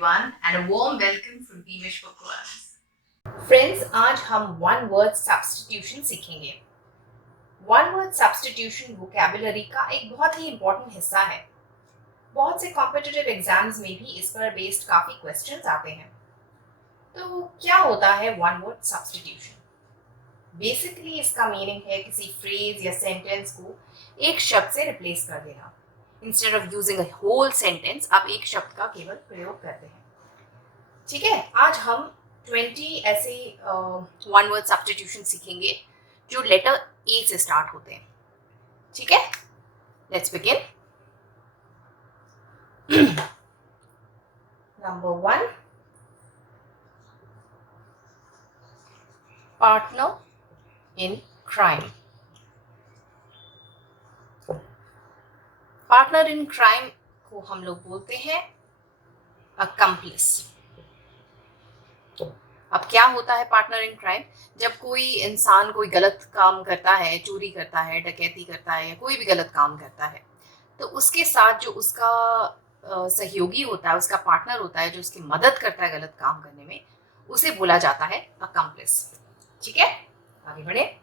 everyone and a warm welcome from Team Ishwakwas. Friends, आज हम one word substitution सीखेंगे। One word substitution vocabulary का एक बहुत ही इम्पोर्टेंट हिस्सा है। बहुत से कॉम्पिटिटिव एग्जाम्स में भी इस पर बेस्ड काफ़ी क्वेश्चंस आते हैं। तो क्या होता है वन वर्ड सब्स्टिट्यूशन? बेसिकली इसका मीनिंग है किसी फ्रेज या सेंटेंस को एक शब्द से रिप्लेस कर देना। Instead of using a whole sentence आप एक शब्द का केवल प्रयोग करते हैं। ठीक है, आज हम 20 ऐसे वन वर्ड सब्स्टिट्यूशन सीखेंगे जो लेटर ए से स्टार्ट होते हैं। ठीक है, let's begin. Number 1, partner in crime. Partner in crime को हम लोग बोलते हैं अकम्प्लिस। अब क्या होता है पार्टनर इन क्राइम? जब कोई इंसान कोई गलत काम करता है, चोरी करता है, डकैती करता है या कोई भी गलत काम करता है, तो उसके साथ जो उसका सहयोगी होता है, उसका पार्टनर होता है, जो उसकी मदद करता है गलत काम करने में, उसे बोला जाता है अकम्प्लिस। ठीक है, आगे बढ़े।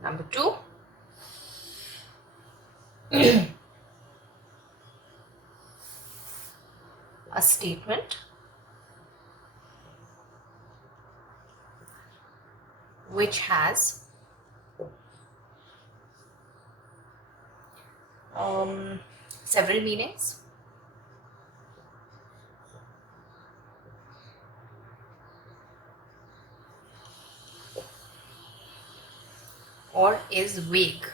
Number 2, a statement which has several meanings. Or is vague.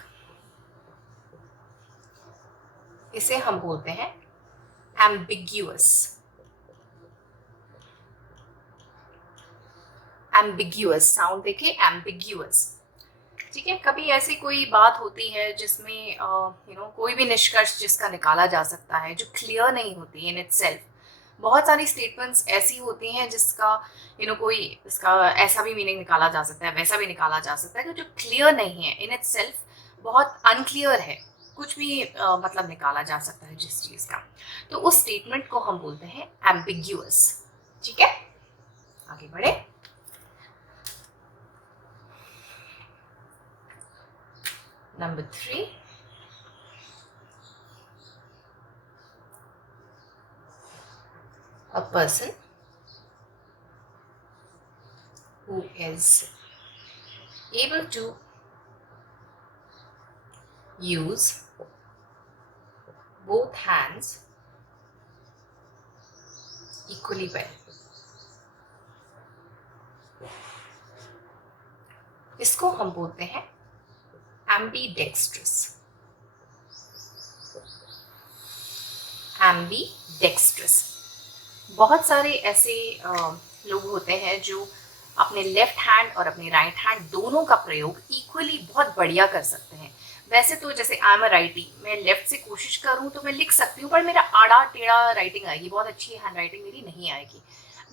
इसे हम बोलते हैं ambiguous. ambiguous साउंड देखिए, ambiguous। ठीक है, कभी ऐसी कोई बात होती है जिसमें कोई भी निष्कर्ष जिसका निकाला जा सकता है, जो क्लियर नहीं होती इन इटसेल्फ। बहुत सारी स्टेटमेंट्स ऐसी होती हैं जिसका कोई इसका ऐसा भी मीनिंग निकाला जा सकता है, वैसा भी निकाला जा सकता है, कि जो क्लियर नहीं है इन इटसेल्फ, बहुत अनक्लियर है, कुछ भी मतलब निकाला जा सकता है जिस चीज़ का। तो उस स्टेटमेंट को हम बोलते हैं एम्बिग्यूअस। ठीक है, आगे बढ़े। Number 3, a person who is able to use both hands equally well. इसको हम बोलते हैं ambidextrous. ambidextrous। बहुत सारे ऐसे लोग होते हैं जो अपने लेफ्ट हैंड और अपने राइट हैंड दोनों का प्रयोग इक्वली बहुत बढ़िया कर सकते हैं। वैसे तो जैसे आई एम अ राइटी, मैं लेफ्ट से कोशिश करूं तो मैं लिख सकती हूँ, पर मेरा आड़ा टेढ़ा राइटिंग आएगी, बहुत अच्छी हैंड राइटिंग मेरी नहीं आएगी।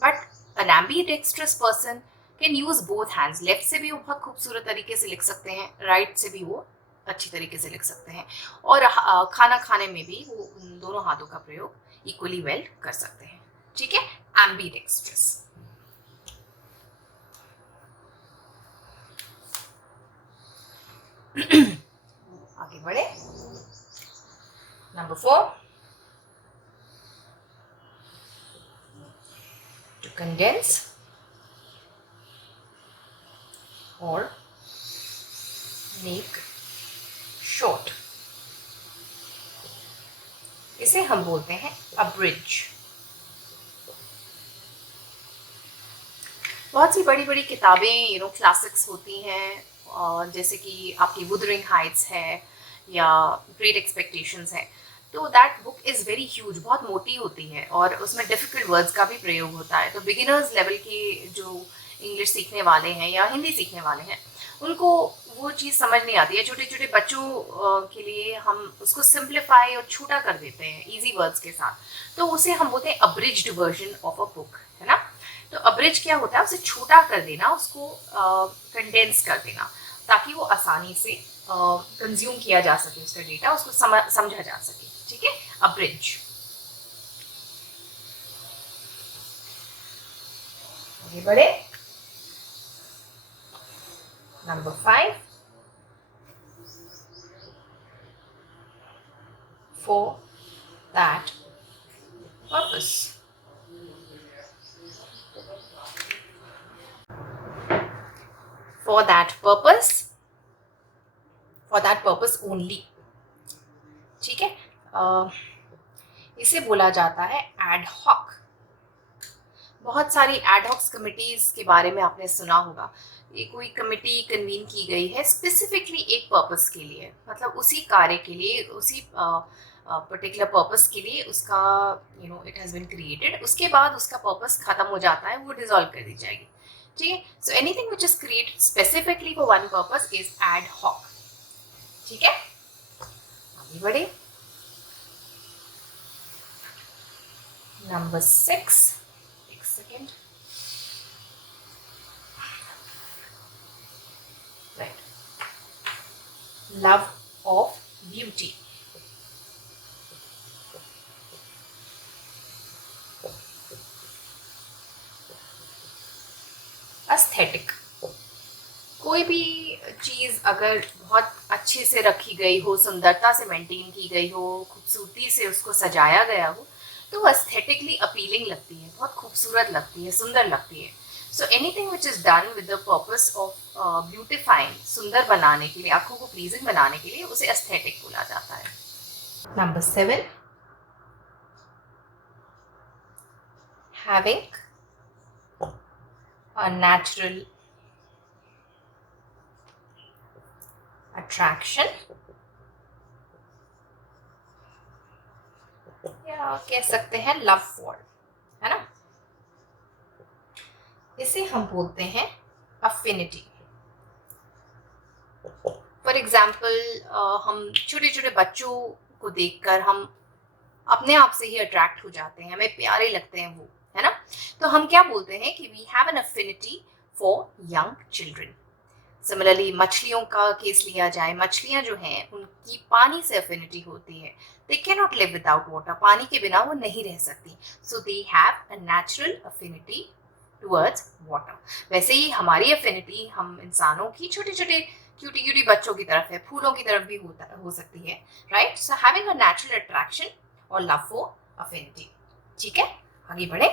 But an ambidextrous person can use both hands. Left से भी वो बहुत खूबसूरत तरीके से लिख सकते हैं, राइट से भी वो अच्छी तरीके से लिख सकते हैं, और खाना खाने में भी वो दोनों हाथों का प्रयोग इक्वली वेल कर सकते हैं। ठीक है, एम्बीडेक्स्ट्रस। आगे बढ़े। Number 4, to condense or make short। इसे हम बोलते हैं abridge। बहुत सी बड़ी बड़ी किताबें क्लासिक्स होती हैं, और जैसे कि आपकी वुदरिंग हाइट्स है या ग्रेट एक्सपेक्टेशंस है, तो that book is very huge, बहुत मोटी होती है और उसमें डिफ़िकल्ट वर्ड्स का भी प्रयोग होता है। तो बिगिनर्स लेवल के जो इंग्लिश सीखने वाले हैं या हिंदी सीखने वाले हैं, उनको वो चीज़ समझ नहीं आती है। छोटे छोटे बच्चों के लिए हम उसको सिंप्लीफाई और छोटा कर देते हैं ईजी वर्ड्स के साथ, तो उसे हम बोलते हैं अब्रिज्ड वर्जन ऑफ अ बुक, है ना। तो अब्रिज क्या होता है? उसे छोटा कर देना, उसको कंडेंस कर देना, ताकि वो आसानी से कंज्यूम किया जा सके, उसका डेटा उसको समझा जा सके। ठीक है, अ ब्रिज। आगे बढ़े। Number 5, for that purpose. For that purpose, for that purpose only, ठीक है। इसे बोला जाता है एड हॉक। बहुत सारी एड हॉक कमिटीज के बारे में आपने सुना होगा। ये कोई कमिटी कन्वीन की गई है स्पेसिफिकली एक पर्पस के लिए, मतलब उसी कार्य के लिए, उसी पर्टिकुलर पर्पस के लिए उसका इट हैज़ बीन क्रिएटेड। उसके बाद उसका पर्पस खत्म हो जाता है, वो डिसॉल्व कर दी जाएगी, ठीक है। So anything which is created specifically for one purpose is ad hoc, ठीक है। आगे बढ़े। नंबर 6, एक second, right, love of beauty. Aesthetic, कोई भी चीज़ अगर बहुत अच्छे से रखी गई हो, सुंदरता से मेंटेन की गई हो, खूबसूरती से उसको सजाया गया हो, तो वो एस्थेटिकली अपीलिंग लगती है, बहुत खूबसूरत लगती है, सुंदर लगती है। So anything which is done with the purpose of beautifying, सुंदर बनाने के लिए, आंखों को प्लीजिंग बनाने के लिए, उसे एस्थेटिक बोला जाता है। Number 7, having a natural attraction, या कह सकते हैं लव फॉर, है ना। इसे हम बोलते हैं अफिनिटी। फॉर एग्जाम्पल, हम छोटे छोटे बच्चों को देखकर हम अपने आप से ही अट्रैक्ट हो जाते हैं, हमें प्यारे लगते हैं वो, है ना। तो हम क्या बोलते हैं कि we have an affinity for young children. Similarly मछलियों का केस लिया जाए, मछलियां जो हैं उनकी पानी से अफिनिटी होती है। They can not live without water, पानी के बिना वो नहीं रह सकती। So they have a natural affinity towards water. वैसे ही हमारी अफिनिटी हम इंसानों की छोटे छोटे क्यूटी क्यूटी बच्चों की तरफ है, फूलों की तरफ भी हो सकती है, right. So having a natural attraction और लव फॉर अफिनिटी, ठीक है। आगे बढ़े।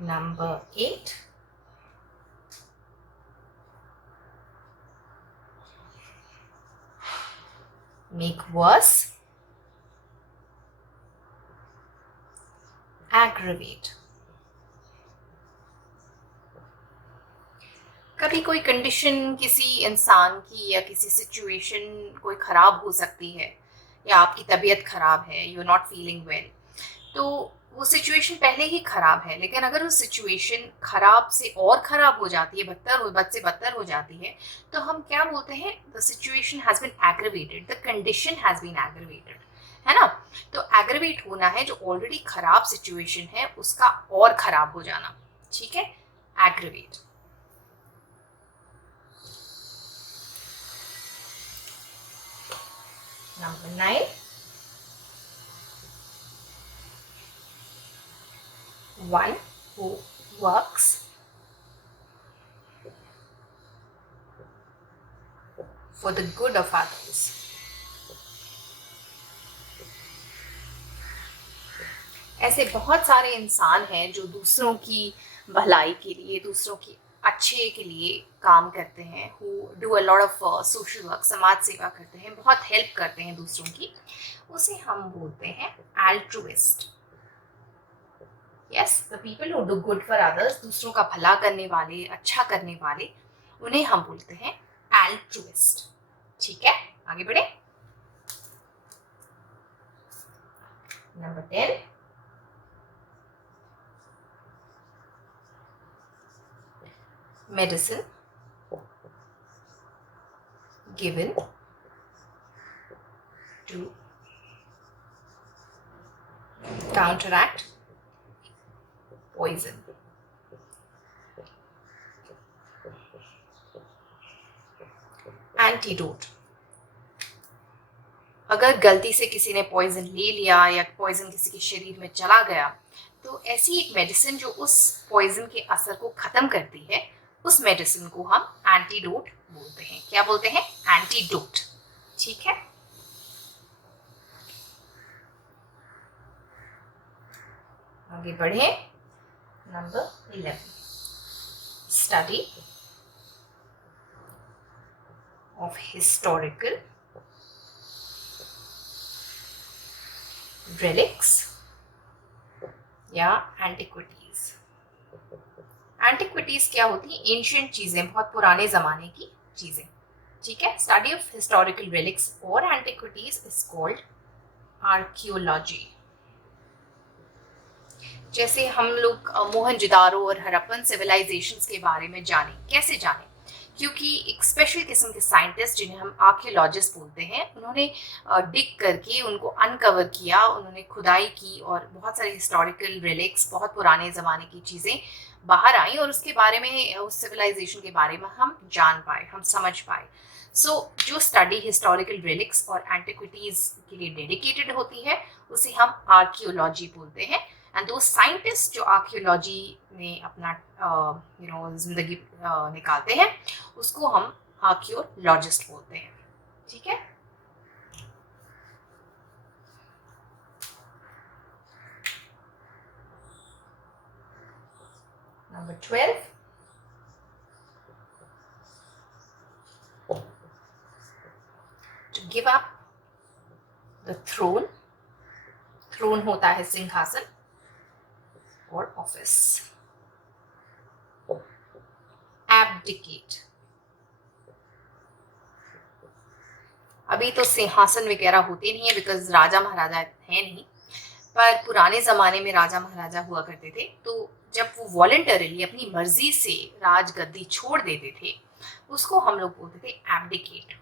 Number 8, make worse, aggravate। कभी कोई कंडीशन किसी इंसान की या किसी सिचुएशन कोई ख़राब हो सकती है, या आपकी तबीयत ख़राब है, you are not feeling well, तो वो सिचुएशन पहले ही ख़राब है, लेकिन अगर वो सिचुएशन ख़राब से और ख़राब हो जाती है, बद से बदतर हो जाती है, तो हम क्या बोलते हैं, the situation has been aggravated, the condition has been aggravated, है ना। तो एग्रेवेट होना है, जो ऑलरेडी ख़राब सिचुएशन है उसका और ख़राब हो जाना, ठीक है, aggravate. Number 9, one who works for the good of others। ऐसे बहुत सारे इंसान हैं जो दूसरों की भलाई के लिए, दूसरों की अच्छे के लिए काम करते हैं, who do a lot of social work, समाज सेवा करते हैं, बहुत हेल्प करते हैं दूसरों की, उसे हम बोलते हैं altruist. Yes, the people who do good for others, दूसरों का भला करने वाले, अच्छा करने वाले, उन्हें हम बोलते हैं एल्ट्रुइस्ट, ठीक है। आगे बढ़े। Number 10, medicine given to counteract poison। Antidote, अगर गलती से किसी ने पॉइजन ले लिया या पॉइजन किसी के शरीर में चला गया, तो ऐसी एक मेडिसिन जो उस पॉइजन के असर को खत्म करती है, उस मेडिसिन को हम एंटीडोट बोलते हैं। क्या बोलते हैं? एंटीडोट। ठीक है, आगे बढ़े। Number 11, study of historical relics या एंटिक्विटीज। एंटिक्विटीज क्या होती है? एंशियंट चीजें, बहुत पुराने जमाने की चीजें। ठीक है, स्टडी ऑफ हिस्टोरिकल रिलिक्स और एंटिक्विटीज इज कॉल्ड आर्कियोलॉजी। जैसे हम लोग मोहनजोदारो और हड़प्पन सिविलाइजेशंस के बारे में जाने, कैसे जाने? क्योंकि एक स्पेशल किस्म के साइंटिस्ट जिन्हें हम आर्कियोलॉजिस्ट बोलते हैं, उन्होंने डिग करके उनको अनकवर किया, उन्होंने खुदाई की और बहुत सारे हिस्टोरिकल रिलिक्स, बहुत पुराने ज़माने की चीज़ें बाहर आई और उसके बारे में, उस सिविलाइजेशन के बारे में हम जान पाए, हम समझ पाए। सो जो स्टडी हिस्टोरिकल रिलिक्स और एंटिक्विटीज़ के लिए डेडिकेटेड होती है, उसे हम आर्कियोलॉजी बोलते हैं। एंड दो साइंटिस्ट जो आर्कियोलॉजी में अपना जिंदगी निकालते हैं, उसको हम आर्कियोलॉजिस्ट बोलते हैं। ठीक है, number 12, to give up the throne। Throne होता है सिंहासन और ऑफिस। एब्डिकेट, अभी तो सिंहासन वगैरह होते नहीं है बिकॉज राजा महाराजा है नहीं, पर पुराने जमाने में राजा महाराजा हुआ करते थे। तो जब वो वॉलंटरीली अपनी मर्जी से राजगद्दी छोड़ देते थे, उसको हम लोग बोलते थे abdicate,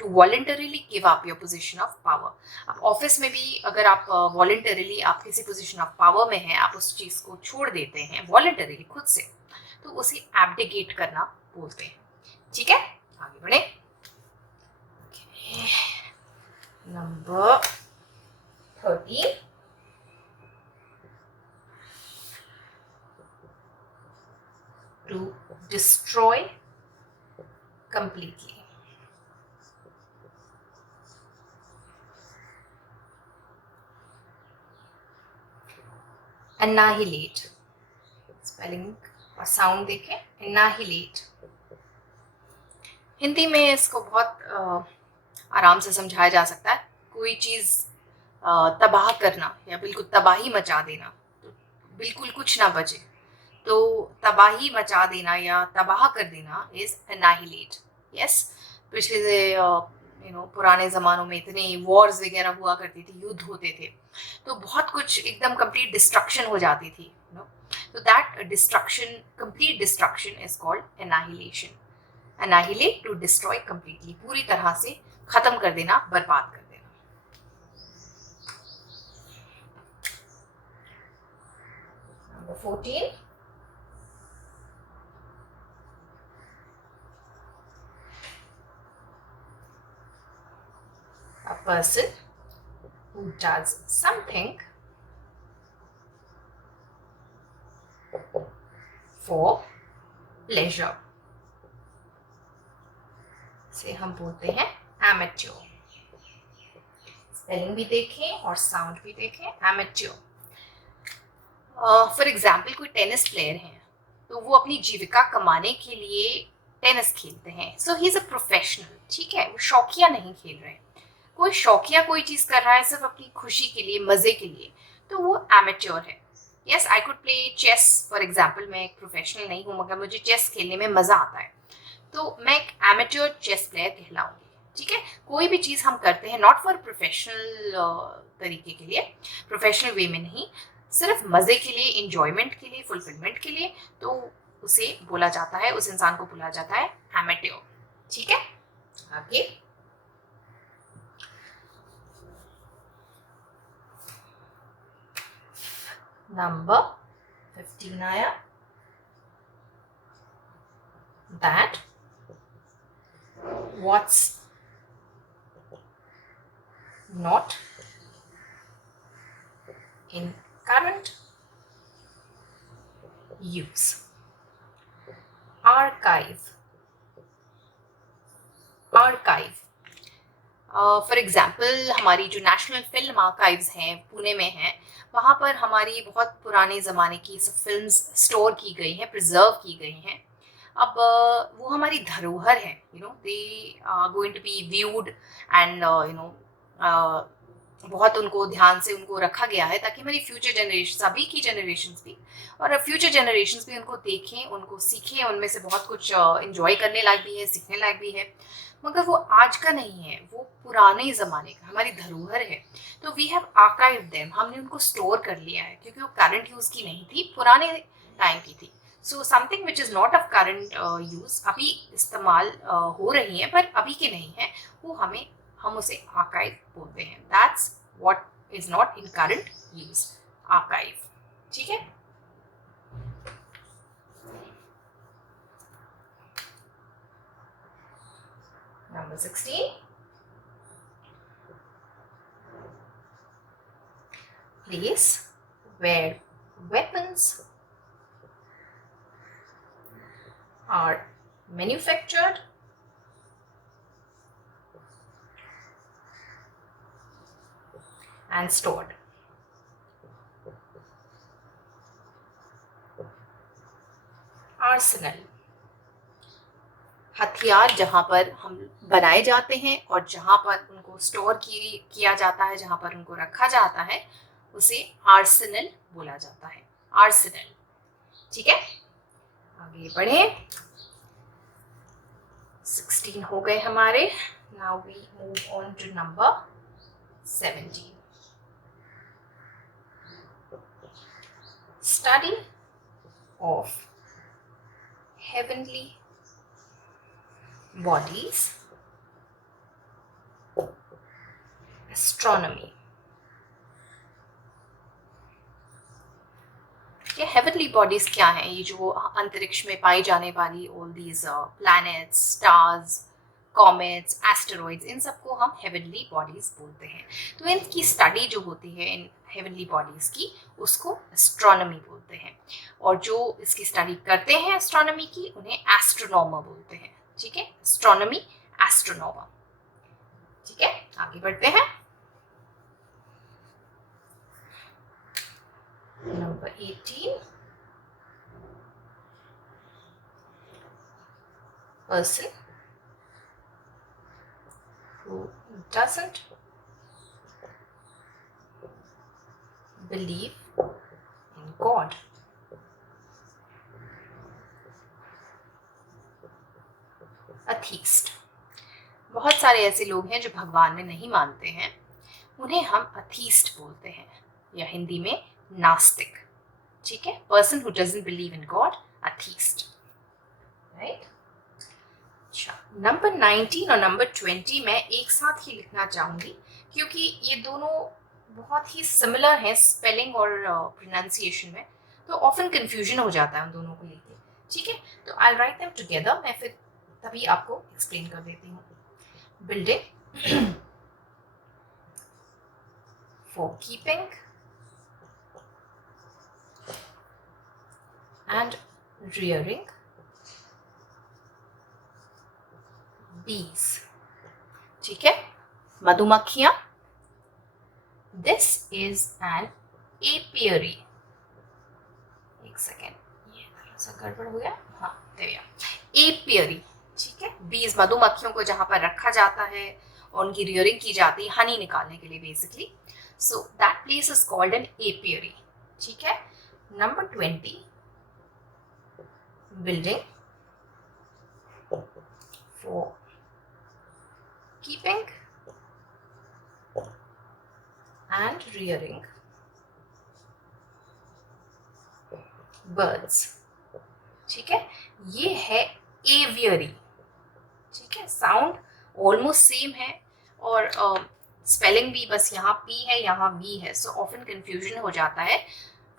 to voluntarily give up your position of power. अब ऑफिस में भी अगर आप वॉलंटरीली आप किसी पोजीशन ऑफ पावर में हैं, आप उस चीज को छोड़ देते हैं वॉलंटरीली खुद से, तो उसे एब्डिकेट करना बोलते हैं। ठीक है, आगे बढ़े। Number 13, to destroy completely। annihilate, spelling और साउंड देखें, annihilate। हिंदी में इसको बहुत आराम से समझाया जा सकता है। कोई चीज़ तबाह करना या बिल्कुल तबाही मचा देना, तो बिल्कुल कुछ ना बचे, तो तबाही मचा देना या तबाह कर देना इज annihilate। यस, पिछले से पुराने ज़मानों में इतने वॉर्स वगैरह हुआ करती थी, युद्ध होते थे, तो बहुत कुछ एकदम कंप्लीट डिस्ट्रक्शन हो जाती थी। तो that destruction, complete destruction is called annihilation। annihilate, to destroy completely, पूरी तरह से खत्म कर देना, बर्बाद कर देना। Number 14, a person who does something for pleasure, से हम बोलते हैं amateur। स्पेलिंग भी देखें और साउंड भी देखें, amateur। फॉर एग्जाम्पल, कोई टेनिस प्लेयर है, तो वो अपनी जीविका कमाने के लिए टेनिस खेलते हैं, सो ही इज अ प्रोफेशनल। ठीक है, वो शौकिया नहीं खेल रहे। कोई शौकिया कोई चीज कर रहा है सिर्फ अपनी खुशी के लिए, मजे के लिए, तो वो एमेच्योर है। Yes, I could play chess for example. मैं एक प्रोफेशनल नहीं हूँ, मगर मुझे चेस खेलने में मजा आता है, तो मैं एक एमेच्योर चेस प्लेयर कहलाऊंगी। ठीक है, कोई भी चीज हम करते हैं नॉट फॉर प्रोफेशनल तरीके के लिए, प्रोफेशनल वे में नहीं, सिर्फ मजे के लिए, इंजॉयमेंट के लिए, फुलफिलमेंट के लिए, तो उसे बोला जाता है, उस इंसान को बोला जाता है एमेच्योर। ठीक है, आगे। नंबर 15 आया, that what's not in current use. Archive. For example हमारी जो नेशनल फिल्म आर्काइव्स हैं पुणे में हैं, वहाँ पर हमारी बहुत पुराने ज़माने की फिल्म्स स्टोर की गई हैं, प्रिजर्व की गई हैं. अब वो हमारी धरोहर है, they are going to be viewed and बहुत उनको ध्यान से उनको रखा गया है ताकि हमारी फ्यूचर जनरेशन, अभी की जनरेशन्स भी और फ्यूचर जनरेशन्स भी उनको देखें, उनको सीखें. उनमें से बहुत कुछ इंजॉय करने लायक भी है, सीखने लायक भी है, मगर वो आज का नहीं है, वो पुराने ज़माने का हमारी धरोहर है. तो वी हैव आर्काइव्ड देम, हमने उनको स्टोर कर लिया है क्योंकि वो करंट यूज़ की नहीं थी, पुराने टाइम की थी. So something which is not of current use, अभी इस्तेमाल हो रही है पर अभी के नहीं है, वो हम उसे आर्काइव बोलते हैं. That's what is not in current use, archive. ठीक है. Number 16. Place where weapons are manufactured and stored. Arsenal. हथियार जहाँ पर हम बनाए जाते हैं और जहाँ पर उनको स्टोर किया जाता है, जहाँ पर उनको रखा जाता है, उसे आर्सेनल बोला जाता है. आर्सेनल. ठीक है, आगे बढ़े. 16 हो गए हमारे. Now we move on to number 17. Study of heavenly bodies, astronomy. ये हेवनली बॉडीज क्या हैं? ये जो अंतरिक्ष में पाई जाने वाली all these planets, stars, comets, asteroids, इन सबको हम हेवनली बॉडीज बोलते हैं. तो इनकी स्टडी जो होती है इन हेवनली बॉडीज की, उसको एस्ट्रोनॉमी बोलते हैं. और जो इसकी स्टडी करते हैं एस्ट्रोनॉमी की, उन्हें एस्ट्रोनॉमर बोलते हैं. ठीक है, एस्ट्रोनॉमी, एस्ट्रोनॉमर. ठीक है, आगे बढ़ते हैं. Number 18. Person who doesn't believe in God. Atheist. बहुत सारे ऐसे लोग हैं जो भगवान में नहीं मानते हैं, उन्हें हम अथीस्ट बोलते हैं, या हिंदी में नास्तिक. ठीक है, person who doesn't believe in God, atheist. Right. अच्छा, नंबर 19 और नंबर 20 मैं एक साथ ही लिखना चाहूंगी क्योंकि ये दोनों बहुत ही सिमिलर हैं स्पेलिंग और प्रोनाउंसिएशन में, तो ऑफन कंफ्यूजन हो जाता है उन दोनों को लेके. ठीक है, तो आई राइट देम टुगेदर. मैं फिर तभी आपको एक्सप्लेन कर देती हूँ. Building for keeping and rearing bees. ठीक है, मधुमक्खियां. This is an apiary. एक सेकेंड, ये थोड़ा सा गड़बड़ हो गया. हाँ, एपियरी. ठीक है, बीज मधुमक्खियों को जहां पर रखा जाता है और उनकी रियरिंग की जाती है हनी निकालने के लिए basically. So that place is called an apiary. ठीक है. Number 20. Building for keeping and rearing birds. ठीक है, ये है एवियरी. ठीक है, साउंड ऑलमोस्ट सेम है और स्पेलिंग भी बस यहाँ पी है, यहाँ वी है, सो ऑफन कंफ्यूजन हो जाता है.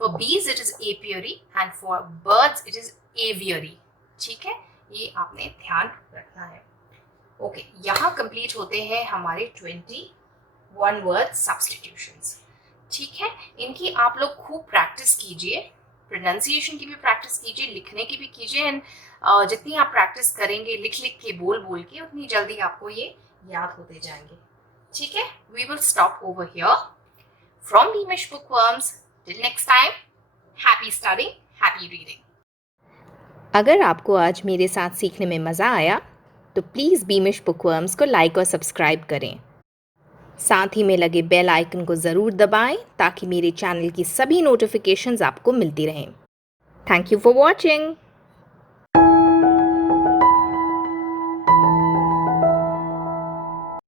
For bees it is apiary and for birds it is aviary. ठीक है, ये आपने ध्यान रखना है. ओके, यहाँ कंप्लीट होते हैं हमारे 21 वन वर्ड सब्स्टिट्यूशंस। ठीक है, इनकी आप लोग खूब प्रैक्टिस कीजिए, प्रोनाउंसिएशन की भी प्रैक्टिस कीजिए, लिखने की भी कीजिए, एंड जितनी आप प्रैक्टिस करेंगे लिख लिख के बोल बोल के उतनी जल्दी आपको ये याद होते जाएंगे। ठीक है, we will stop over here from Beamish bookworms. Till next time, happy studying, happy reading. अगर आपको आज मेरे साथ सीखने में मज़ा आया तो प्लीज़ बीमिश बुकवर्म्स को लाइक और सब्सक्राइब करें। साथ ही में लगे बेल आइकन को ज़रूर दबाएं ताकि मेरे चैनल की सभी नोटिफिकेशंस आपको मिलती रहें। Thank you for watching.